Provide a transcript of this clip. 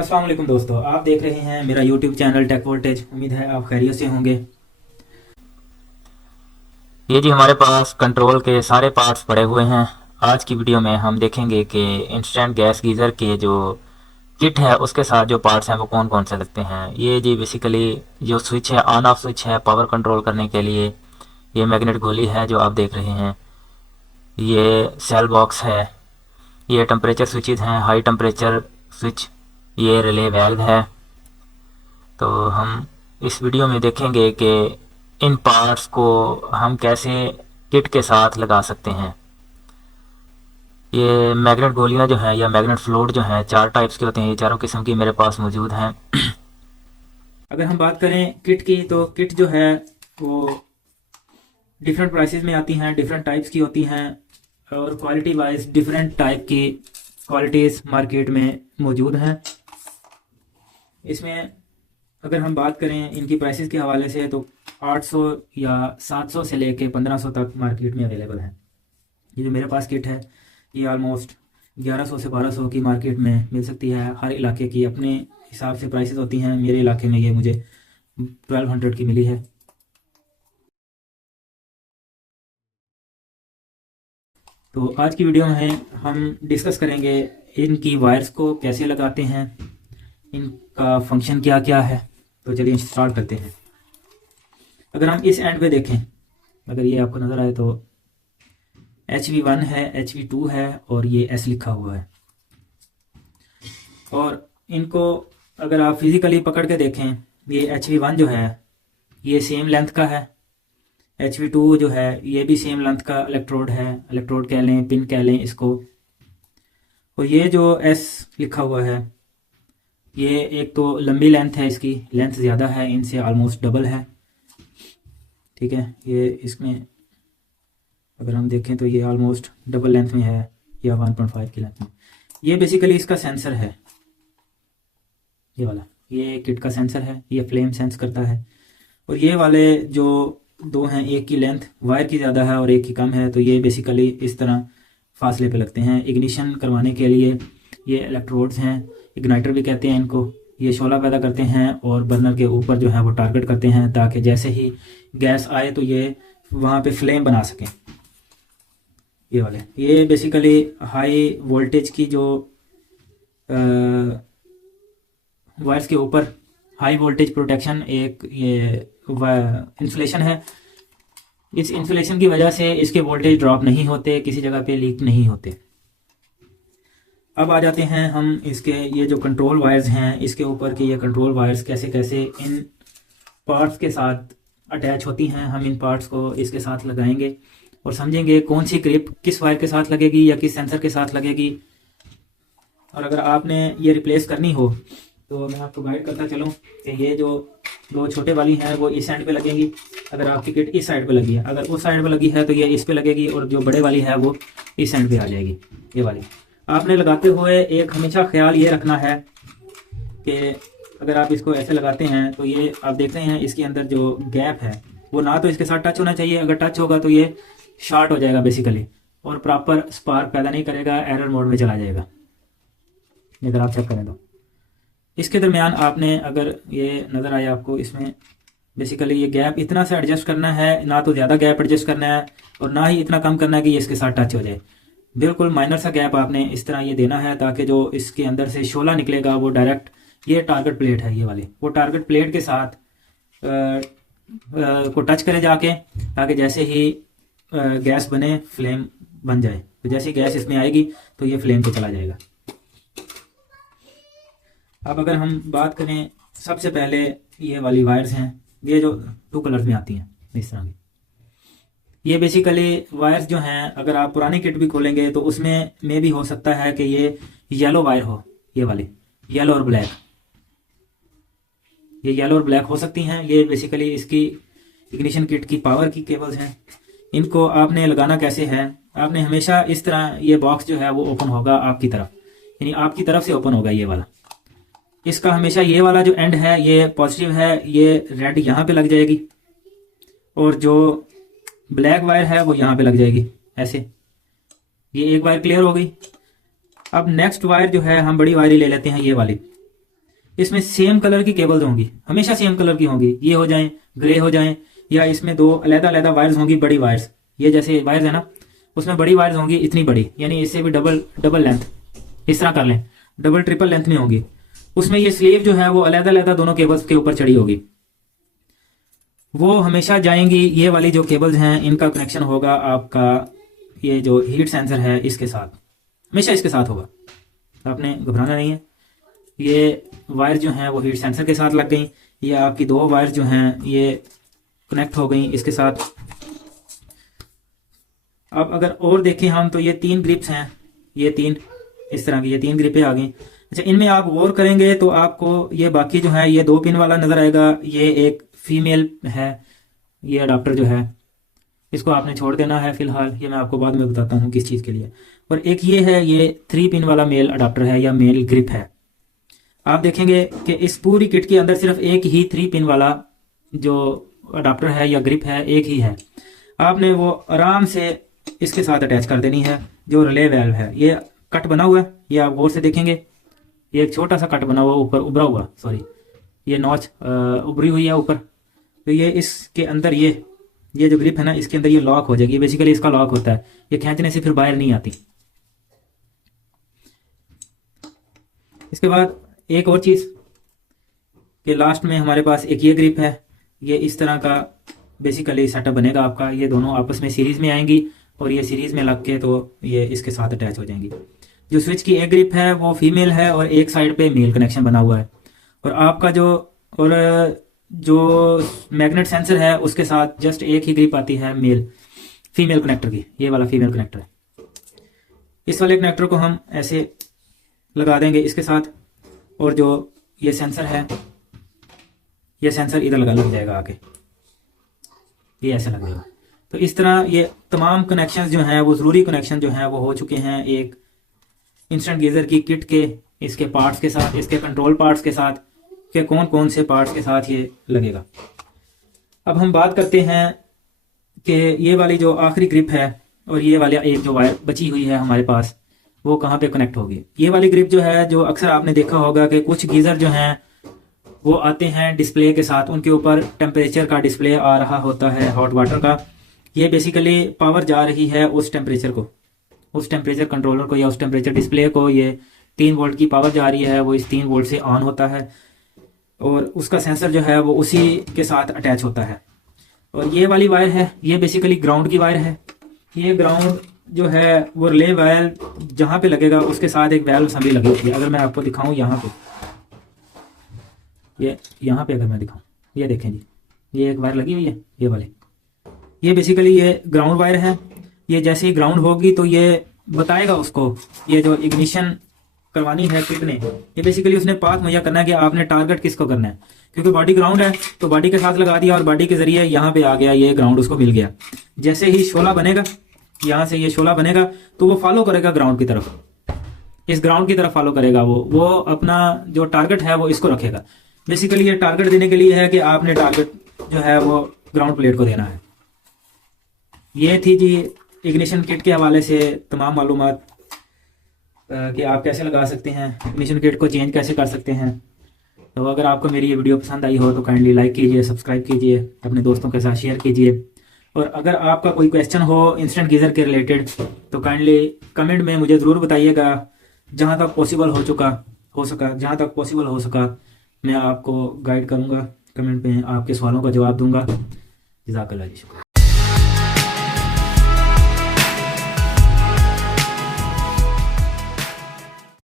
अस्सलाम वालेकुम दोस्तों, आप देख रहे हैं मेरा यूट्यूब चैनल टेक वोल्टेज। उम्मीद है आप खैरियत से होंगे। ये जी हमारे पास कंट्रोल के सारे पार्ट्स पड़े हुए हैं। आज की वीडियो में हम देखेंगे कि इंस्टेंट गैस गीज़र के जो किट है उसके साथ जो पार्ट्स हैं वो कौन कौन से लगते हैं। ये जी बेसिकली जो स्विच है, ऑन ऑफ स्विच है पावर कंट्रोल करने के लिए। ये मैग्नेट गोली है जो आप देख रहे हैं। ये सेल बॉक्स है। ये टेम्परेचर स्विचेज हैं, हाई टेम्परेचर स्विच। ये रिले वैल्व है। तो हम इस वीडियो में देखेंगे कि इन पार्ट्स को हम कैसे किट के साथ लगा सकते हैं। ये मैग्नेट गोलियां जो हैं या मैग्नेट फ्लोट जो हैं, चार टाइप्स के होते हैं। ये चारों किस्म की मेरे पास मौजूद हैं। अगर हम बात करें किट की, तो किट जो है वो डिफरेंट प्राइसेस में आती हैं, डिफरेंट टाइप्स की होती हैं और क्वालिटी वाइज डिफरेंट टाइप की क्वालिटीज़ मार्केट में मौजूद हैं। इसमें अगर हम बात करें इनकी प्राइसेस के हवाले से, तो 800 या 700 से लेके 1500 तक मार्केट में अवेलेबल है। ये जो मेरे पास किट है ये ऑलमोस्ट 1100 से 1200 की मार्केट में मिल सकती है। हर इलाके की अपने हिसाब से प्राइसेस होती हैं। मेरे इलाके में ये मुझे 1200 की मिली है। तो आज की वीडियो में हम डिस्कस करेंगे इनकी वायर्स को कैसे लगाते हैं, इनका फंक्शन क्या क्या है। तो चलिए स्टार्ट करते हैं। अगर हम इस एंड पे देखें, अगर ये आपको नज़र आए, तो HV1 है, HV2 है और ये S लिखा हुआ है। और इनको अगर आप फिज़िकली पकड़ के देखें, ये HV1 जो है ये सेम लेंथ का है। HV2 जो है ये भी सेम लेंथ का इलेक्ट्रोड है, इलेक्ट्रोड कह लें, पिन कह लें इसको। और ये जो S लिखा हुआ है ये एक तो लंबी लेंथ है, इसकी लेंथ ज़्यादा है, इनसे ऑलमोस्ट डबल है। ठीक है, ये इसमें अगर हम देखें तो ये ऑलमोस्ट डबल लेंथ में है या 1.5 की लेंथ में। ये बेसिकली इसका सेंसर है, ये वाला, ये किट का सेंसर है, ये फ्लेम सेंस करता है। और ये वाले जो दो हैं, एक की लेंथ वायर की ज़्यादा है और एक की कम है, तो ये बेसिकली इस तरह फासले पे लगते हैं। इग्निशन करवाने के लिए ये इलेक्ट्रोड्स हैं, इग्नाइटर भी कहते हैं इनको। ये शोला पैदा करते हैं और बर्नर के ऊपर जो है वो टारगेट करते हैं, ताकि जैसे ही गैस आए तो ये वहाँ पे फ्लेम बना सकें। ये वाले ये बेसिकली हाई वोल्टेज की जो वायर्स के ऊपर हाई वोल्टेज प्रोटेक्शन एक ये इंसुलेशन है। इस इंसुलेशन की वजह से इसके वोल्टेज ड्रॉप नहीं होते, किसी जगह पे लीक नहीं होते। अब आ जाते हैं हम इसके ये जो कंट्रोल वायर्स हैं इसके ऊपर कि ये कंट्रोल वायर्स कैसे कैसे इन पार्ट्स के साथ अटैच होती हैं। हम इन पार्ट्स को इसके साथ लगाएंगे और समझेंगे कौन सी क्लिप किस वायर के साथ लगेगी या किस सेंसर के साथ लगेगी। और अगर आपने ये रिप्लेस करनी हो तो मैं आपको गाइड करता चलूँ कि ये जो दो छोटे वाली हैं वो इस साइड पे लगेंगी। अगर आपकी किट इस साइड पे लगी है, अगर उस साइड पे लगी है तो ये इस पे लगेगी, और जो बड़े वाली है वो इस साइड पे आ जाएगी। ये वाली आपने लगाते हुए एक हमेशा ख्याल ये रखना है कि अगर आप इसको ऐसे लगाते हैं तो ये आप देख रहे हैं इसके अंदर जो गैप है वो ना तो इसके साथ टच होना चाहिए। अगर टच होगा तो ये शॉर्ट हो जाएगा बेसिकली, और प्रॉपर स्पार्क पैदा नहीं करेगा, एरर मोड में चला जाएगा। अगर आप चेक करें तो इसके दरमियान आपने, अगर ये नज़र आया आपको, इसमें बेसिकली ये गैप इतना सा एडजस्ट करना है, ना तो ज़्यादा गैप एडजस्ट करना है और ना ही इतना कम करना है कि ये इसके साथ टच हो जाए। बिल्कुल माइनर सा गैप आपने इस तरह ये देना है, ताकि जो इसके अंदर से शोला निकलेगा वो डायरेक्ट, ये टारगेट प्लेट है ये वाली, वो टारगेट प्लेट के साथ को टच करे जाके, ताकि जैसे ही गैस बने फ्लेम बन जाए। तो जैसे ही गैस इसमें आएगी तो ये फ्लेम पे चला जाएगा। अब अगर हम बात करें, सबसे पहले ये वाली वायर्स हैं, ये जो 2 कलर्स में आती हैं इस तरह की, ये बेसिकली वायर्स जो हैं अगर आप पुरानी किट भी खोलेंगे तो उसमें भी हो सकता है कि ये येलो वायर हो, ये वाली येलो और ब्लैक, ये येलो और ब्लैक हो सकती हैं। ये बेसिकली इसकी इग्निशन किट की पावर की केबल्स हैं। इनको आपने लगाना कैसे है, आपने हमेशा इस तरह, ये बॉक्स जो है वो ओपन होगा आपकी तरफ, यानी आपकी तरफ से ओपन होगा ये वाला। इसका हमेशा ये वाला जो एंड है ये पॉजिटिव है, ये रेड यहाँ पे लग जाएगी, और जो ब्लैक वायर है वो यहाँ पे लग जाएगी ऐसे। ये एक वायर क्लियर हो गई। अब नेक्स्ट वायर जो है हम बड़ी वायर ही ले लेते हैं, ये वाली। इसमें सेम कलर की केबल्स होंगी, हमेशा सेम कलर की होंगी, ये हो जाएं ग्रे हो जाएं, या इसमें दो अलग-अलग वायर्स होंगी, बड़ी वायर्स, ये जैसे वायर्स है ना उसमें बड़ी वायर्स होंगी इतनी बड़ी, यानी इससे भी डबल डबल लेंथ, इस तरह कर लें, डबल ट्रिपल लेंथ में होगी। उसमें ये स्लीव जो है वो अलग-अलग दोनों केबल्स के ऊपर चढ़ी होगी, वो हमेशा जाएंगी। ये वाली जो केबल्स हैं इनका कनेक्शन होगा आपका ये जो हीट सेंसर है इसके साथ, हमेशा इसके साथ होगा, आपने घबराना नहीं है। ये वायर जो हैं वो हीट सेंसर के साथ लग गई, ये आपकी दो वायर जो हैं ये कनेक्ट हो गई इसके साथ। अब अगर और देखें हम तो ये 3 ग्रिप्स हैं, ये 3 इस तरह की, ये 3 ग्रिपें आ गई। अच्छा, इनमें आप गौर करेंगे तो आपको ये बाकी जो है ये 2 पिन वाला नज़र आएगा, ये एक फीमेल है, ये अडाप्टर जो है इसको आपने छोड़ देना है फिलहाल, ये मैं आपको बाद में बताता हूँ किस चीज़ के लिए। और एक ये है, ये 3 पिन वाला मेल अडाप्टर है या मेल ग्रिप है। आप देखेंगे कि इस पूरी किट के अंदर सिर्फ एक ही 3 पिन वाला जो अडाप्टर है या ग्रिप है एक ही है, आपने वो आराम से इसके साथ अटैच कर देनी है। जो रिले वाल्व है ये कट बना हुआ है, ये आप गौर से देखेंगे, ये एक छोटा सा कट बना हुआ ऊपर उभरा हुआ, सॉरी ये नॉच उभरी हुई है ऊपर, तो ये इसके अंदर ये जो ग्रिप है ना इसके अंदर ये लॉक हो जाएगी, बेसिकली इसका लॉक होता है, ये खींचने से फिर बाहर नहीं आती। इसके बाद एक और चीज़ कि लास्ट में हमारे पास एक ये ग्रिप है, ये इस तरह का बेसिकली सेटअप बनेगा आपका, ये दोनों आपस में सीरीज़ में आएंगी और ये सीरीज़ में लग के तो ये इसके साथ अटैच हो जाएंगी। जो स्विच की एक ग्रिप है वो फीमेल है और एक साइड पे मेल कनेक्शन बना हुआ है, और आपका जो मैग्नेट सेंसर है उसके साथ जस्ट एक ही ग्रिप आती है फीमेल कनेक्टर की, ये वाला फीमेल कनेक्टर है। इस वाले कनेक्टर को हम ऐसे लगा देंगे इसके साथ, और जो ये सेंसर है ये सेंसर इधर लग जाएगा आके, ये ऐसे लग जाएगा। तो इस तरह ये तमाम कनेक्शन जो हैं वो ज़रूरी कनेक्शन जो हैं वो हो चुके हैं एक इंस्टेंट गीज़र की किट के इसके पार्ट्स के साथ, इसके कंट्रोल पार्ट्स के साथ, कि कौन कौन से पार्ट्स के साथ ये लगेगा। अब हम बात करते हैं कि ये वाली जो आखिरी ग्रिप है और ये वाली एक जो वायर बची हुई है हमारे पास वो कहाँ पे कनेक्ट होगी। ये वाली ग्रिप जो है, जो अक्सर आपने देखा होगा कि कुछ गीज़र जो हैं वो आते हैं डिस्प्ले के साथ, उनके ऊपर टेम्परेचर का डिस्प्ले आ रहा होता है हॉट वाटर का, ये बेसिकली पावर जा रही है उस टेम्परेचर को, उस टेम्परेचर कंट्रोलर को या उस टेम्परेचर डिस्प्ले को, ये 3 वोल्ट की पावर जा रही है, वो इस 3 वोल्ट से ऑन होता है और उसका सेंसर जो है वो उसी के साथ अटैच होता है। और ये वाली वायर है ये बेसिकली ग्राउंड की वायर है, ये ग्राउंड जो है वो रिले वाल्व जहाँ पे लगेगा उसके साथ एक वाल्व असेंबली लगी होती है। अगर मैं आपको दिखाऊं यहाँ पे, ये यहाँ पे अगर मैं दिखाऊं, ये देखें जी, ये एक वायर लगी हुई है, ये वाली, ये बेसिकली ये ग्राउंड वायर है। ये जैसे ही ग्राउंड होगी तो ये बताएगा उसको, ये जो इग्निशन करवानी है किट ने, ये बेसिकली उसने पाथ मुहैया करना है कि आपने टारगेट किसको करना है, क्योंकि बॉडी ग्राउंड है तो बॉडी के साथ लगा दिया और बॉडी के जरिए यहाँ पे आ गया, ये ग्राउंड उसको मिल गया। जैसे ही शोला बनेगा, यहाँ से ये शोला बनेगा तो वो फॉलो करेगा ग्राउंड की तरफ, इस ग्राउंड की तरफ फॉलो करेगा, वो अपना जो टारगेट है वो इसको रखेगा। बेसिकली ये टारगेट देने के लिए है कि आपने टारगेट जो है वो ग्राउंड प्लेट को देना है। ये थी जी इग्निशन किट के हवाले से तमाम मालूमात कि आप कैसे लगा सकते हैं, इग्निशन किट को चेंज कैसे कर सकते हैं। तो अगर आपको मेरी ये वीडियो पसंद आई हो तो काइंडली लाइक कीजिए, सब्सक्राइब कीजिए, अपने दोस्तों के साथ शेयर कीजिए। और अगर आपका कोई क्वेश्चन हो इंस्टेंट गीज़र के रिलेटेड तो काइंडली कमेंट में मुझे ज़रूर बताइएगा, जहाँ तक पॉसिबल जहाँ तक पॉसिबल हो सका मैं आपको गाइड करूँगा, कमेंट में आपके सवालों का जवाब दूँगा। जज़ाकल्लाह जी।